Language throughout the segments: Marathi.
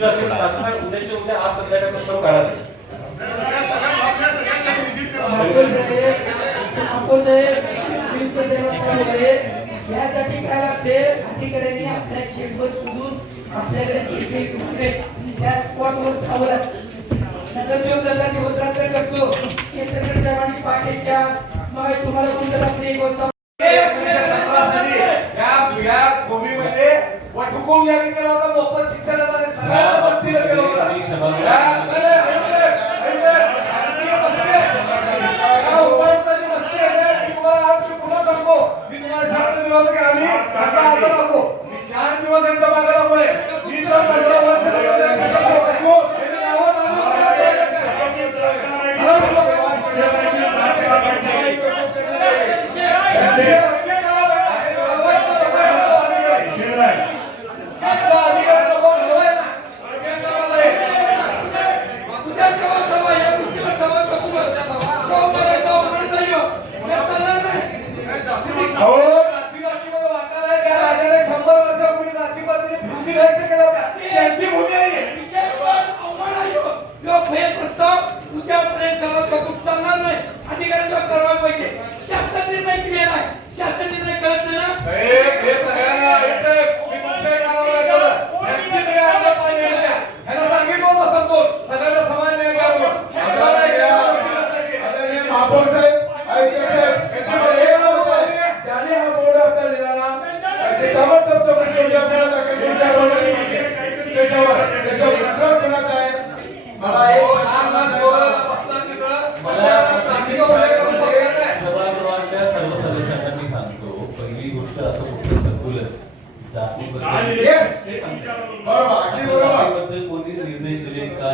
उद्याच्या उद्या आज संध्याकाळपर्यंत सर्व काढा. यासाठी काय लागते, अधिकाऱ्यांनी आपल्या चेंबर सोडून आपल्याकडे जे घेऊन त्या स्पॉटवर जावं लागतं. नगरसेवक जसा दिवस रात्र करतो हे सगळे साहेबांनी पाठीच्या मग तुम्हाला कोणतं आपली एक वस्ता या भूमीमध्ये वटहुकूम जारी केला होता. मोफत शिक्षणाचा सगळ्यांना सक्तीला केला होता.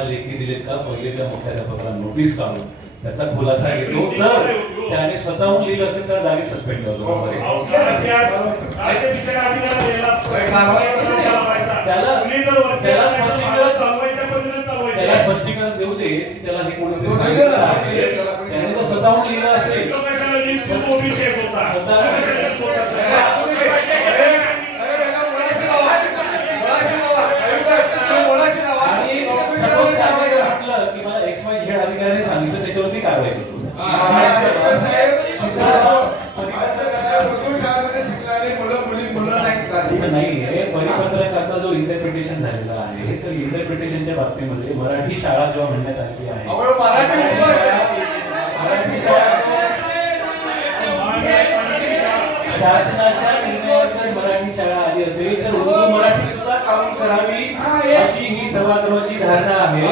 लेखी दिलेत का पहिले त्या मुख्याध्यापकाला नोटीस काढून त्याचा खुलासा घेतो. जर त्याने स्वतःहून लिहिलं असेल तर जागी सस्पेंड करतो. त्याला स्पष्टीकरण देऊ दे की त्याला हे कोणीतरी त्याने जर स्वतःहून लिहिलं असेल अधिकाऱ्याने सांगितलं त्याच्यावरती कारवाई करतो. नाहीये परिपत्रकाचा जो इंटरप्रिटेशन झालेला आहे तर इंटरप्रिटेशनच्या बाबतीमध्ये मराठी शाळा जेव्हा म्हणण्यात आलेली आहे शासनाच्या निर्णयावर मराठी शाळा आली असेल तर उर्दू मराठी सुद्धा काउंट करावी अशी ही सभागृहाची धारणा आहे.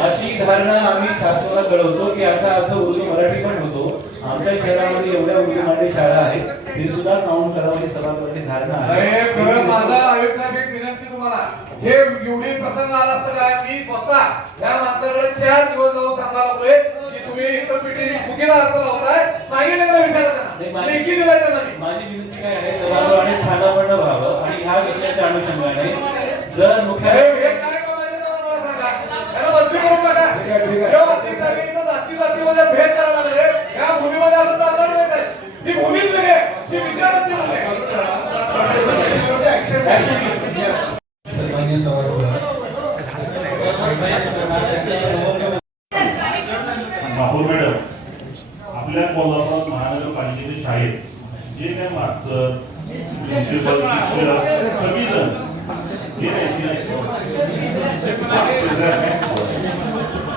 अशी धारणा आम्ही शासनाला कळवतो की याचा अर्थ उर्दू मराठी पण होतो. आमच्या शहरामध्ये एवढ्या उर्दू मराठी शाळा आहेत ते सुद्धा काउंट करावी सभागृहाची धारणा आहे. माझा आयुक्त एक विनंती तुम्हाला, हे एवढी प्रसंग आला असता काय मी स्वतः या माणसाकडे 4 दिवस जाऊन सांगायला लागलोय की तुम्ही इंटरप्रिटेशन चुकीला अर्थ लावताय. सांगितलं विचारताना लेखी दिलाय त्यांना. माझी विनंती काय आहे, सभागृहाने स्थानापन्न व्हावं आणि ह्या विषयाच्या अनुषंगाने जर मुख्य आपल्या कोल्हापूर महानगरपालिकेच्या शाळेत जे काय मास्तर प्रिन्सिपल सगळी जण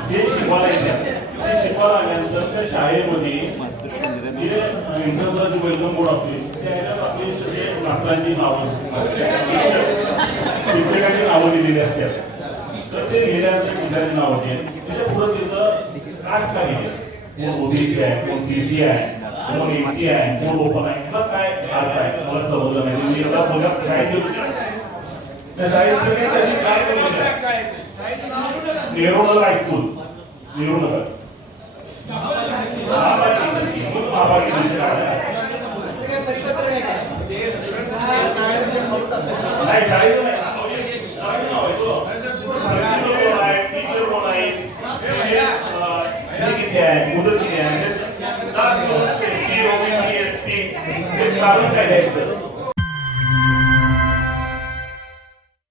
हे शिकवायला येतात. ते शिकवायला आल्यानंतर त्या शाळेमध्ये जे इंटरनेटची वेलकम बोर्ड असते त्याच्यात आपली सगळे मास्तरांची नावं शिक्षकांची नावं दिलेली असतात. तर ते लिहिल्यानंतर टीचरची नावं आहेत त्याच्या पुढे तिथं कास्ट काय कोण ओबीसी आहे, कोण सीसी आहे, कोण एसटी आहे, कोण ओपन आहे, किंवा काय अर्थ आहे मला समजलं नाही. मी एकदा बोलल्या शाळेत गेलो त्या शाळेत सगळे त्याची काय नेहरूनगर हायस्कूल नेहरूनगर नाही शाळेचं नाही मुदत किती आहे काढून काय द्यायचं